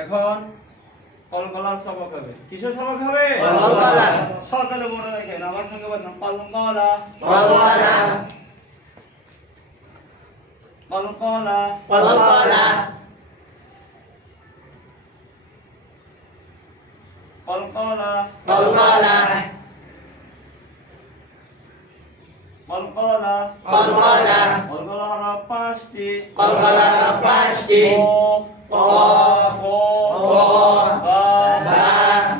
এখন কলকলার সবক হবে। কিসের সবক হবে? কলকলা। সকালে মনে রাখেন, আমার সঙ্গে বললাম কলকলা কলকলা কলকলা কলকলা কলকলা কলকলা কলকলা কলকলা কলকলা হলো পাঁচটি। কলকলা পাঁচটি ক ক খ খ বা বা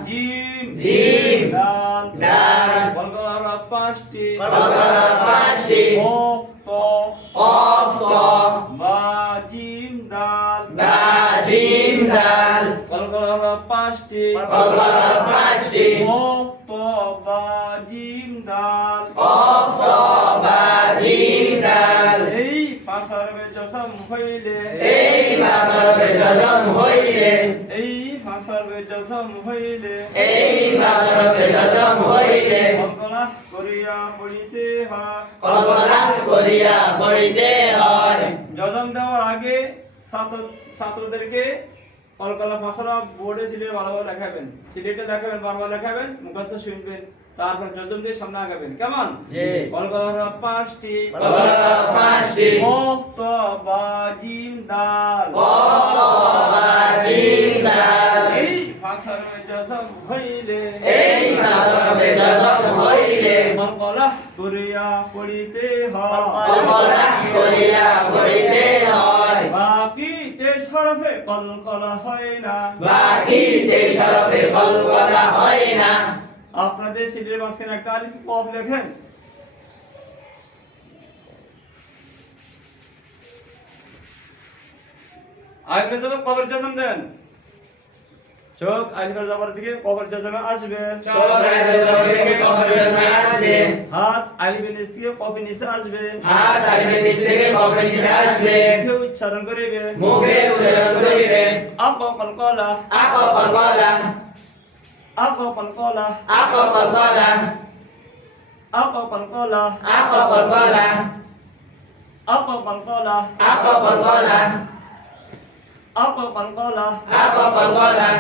জিম জিম দাল দাল কলকলা হলো পাঁচটি। কলকলা পাঁচটি ক ত কফ ক বা জিম দাল বা জিম দাল কলকলা হলো পাঁচটি। কলকলা পাঁচটি ক ত বা জিম দাল কফ ক বা জিম দাল এই পাঁচ হরফে জসম হইলে এই ভাষাবে জজম হইলে এই পাঁচ হরফে জসম হইলে এই ভাষাবে জজম হইলে কলকলা করিয়া পড়িতে হয়। কলকলা করিয়া পড়িতে হয় জজম দেওয়ার আগে ছাত্রদেরকে কলকলা ভাষাটা বোর্ডে সিলেটে ভালোভাবে লেখাবেন, সিলেটে লেখাবেন, বারবার লেখাবেন, মুখস্থ শুনবেন, তারপর জজম দিয়ে সামনে আগাবেন। কেমন? জি। কলকলা পাঁচটি। কলকলা পাঁচটি ক ত বা জিম দাল কফ ক বা জিম দাল এই ভাষার জজম হইলে এই ভাষাবে জজম হইলে কলকলা করিয়া পড়িতে হয়। কলকলা করিয়া পড়িতে হয় বাকি তেজ হরফে কলকলা হয় না। বাকি তেসরফে কলকলা হয় না আপনাদের সিটের মাঝখানে একটা আলিফ কফ লেখেন। আলিফে যাবে কবর জজম দেন। চোখ আলিফে যাবার দিকে কবর জজমে আসবে। চোখ আলিফে যাবার দিকে কবর জজমে আসবে। হাত আলিফে নিচ থেকে কফের নিচে আসবে। হাত আলিফের নিচ থেকে কফের নিচে আসবে মুখে উচ্চারণ করিবে। মুখে উচ্চারণ করিবে আক কলকলা আক কলকলা আক কলকলা আক কলকলা আক কলকলা আক কলকলা আক কলকলা আক কলকলা আক কলকলা আক কলকলা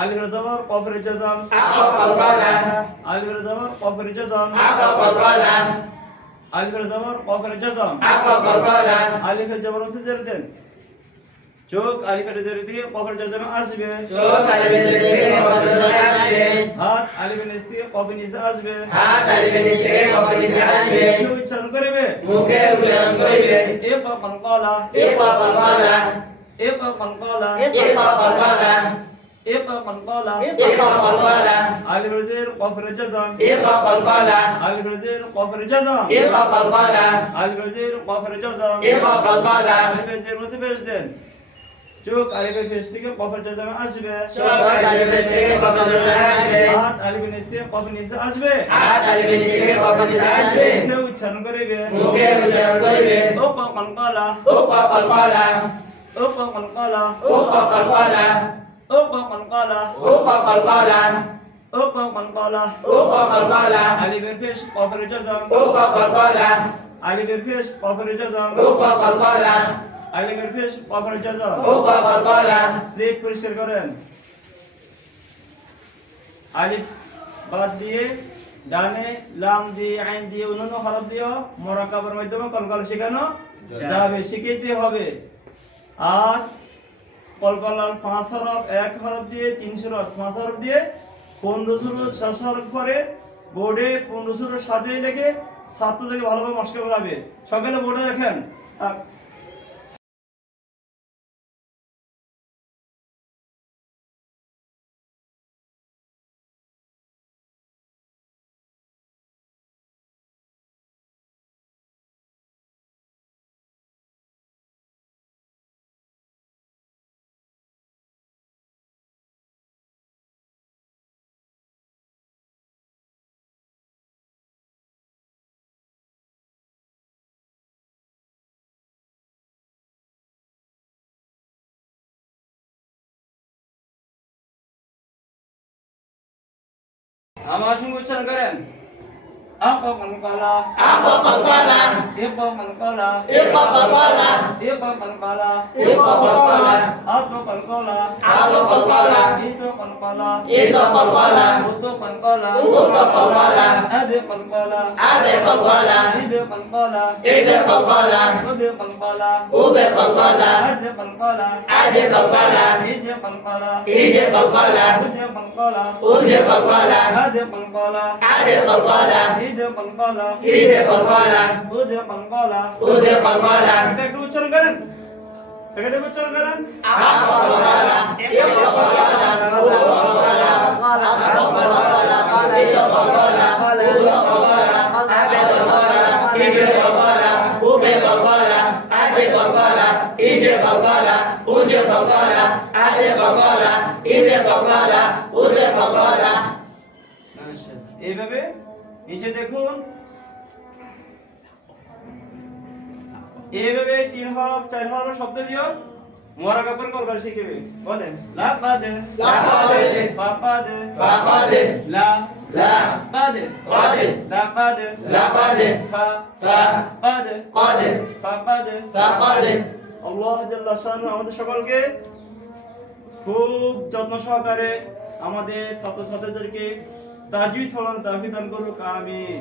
আলিফ জবর কফের জজম আক কলকলা আলিফ জবর কফের জজম আক কলকলা আলিফ জবর কফের জজম আক কলকলা আলিফ জবর সে জের দেন। চোখ আলিফের জের দিকে কফের জজমে আসবে। চোখ আলিফের নিচ থেকে কফের জজমে আসবে হাত আলিফের নিচ থেকে কফের নিচে আসবে। হাত আলিফের নিচ থেকে কফের নিচে আসবে মুখে উচ্চারণ করিবে। মুখে উচ্চারণ করিবে এ কলকলা এক কলকলা এ কলকলা এক কলকলা এ কলকলা এক কলকলা আলিফের জের কফের জজম এক কলকলা আলিফের জের কফের জজম এক কলকলা আলিফের জের কফের জজম এক কলকলা আলিফের জের মধ্যে বেশ দেন। চোখ আলিফের ফেস থেকে কফের জজমে আসবে। চোখ আলিফের থেকে কফের জজমে আসবে হাত আলিফের নিচ থেকে কফের নিচে আসবে। হাত আলিফের নিচ থেকে কফের নিচে আসবে মুখে উচ্চারণ করিবে। মুখে উচ্চারণ করিবে ও কলকলা ও কলকলা ও কলকলা ও কলকলা ও কলকলা ও কলকলা ও কলকলা ও কলকলা আলিফের ফেস কফের জজম ও কলকলা আলিফের ফেস কফের জজম ও কলকলা আলিফের ফেস কফের জজম ও কলকলা স্লেট পরিষ্কার করেন। আলিফ বাদ দিয়ে ডানে লাম দিয়ে আইন দিয়ে অন্যান্য হরফ দিয়ে মোরাকাবের মাধ্যমে কলকলা শেখানো যাবে, শিখাইতে হবে। আর কলকলার 5 হরফ, 1 হরফ দিয়ে 3 হরফ, 5 হরফ দিয়ে 15 হরফ, 6 হরফ করে বোর্ডে 15 হরফ সাজিয়ে লিখে ছাত্রদেরকে ভালোভাবে মস্ক করাবে। সকালে বোর্ডে দেখেন আমার সঙ্গে উচ্চারণ করেন। আক কলকলা আক কলকলা এ কলকলা এক কলকলা এ কলকলা এক কলকলা আক কলকলা আক qalqala itu qalqala itu qalqala utu qalqala utu qalqala adi qalqala ade qalqala ibe qalqala ide qalqala ubi qalqala ube qalqala aje qalqala aje qalqala ije qalqala ije qalqala uje qalqala uje qalqala ade qalqala ade qalqala ide qalqala ide qalqala ude qalqala ude qalqala এটা একটু উচ্চারণ করেন এটা একটু উচ্চারণ করেন qalqala itu qalqala ubu qalqala ade qalqala itu qalqala ubu qalqala abe qalqala ide qalqala ube qalqala aje qalqala ije qalqala uje qalqala ade qalqala ide qalqala ude qalqala এইভাবে নিচে দেখুন এইভাবে তিন হরফ চার হরফ শব্দ দিও মুরাকাবার কলকাল শিখবে বলেন লাকাদে লাকাদে ফাকাদে ফাকাদে লা লা কাদে কাদে লাকাদে লাকাদে ফা ফা কাদে কাদে ফাকাদে ফাকাদে আল্লাহ জাল্লা শানু আমাদের সকলকে খুব যত্ন সহকারে আমাদের ছাত্রছাত্রীদেরকে তাজউদ ফলন তাফিক দান করুক আমিন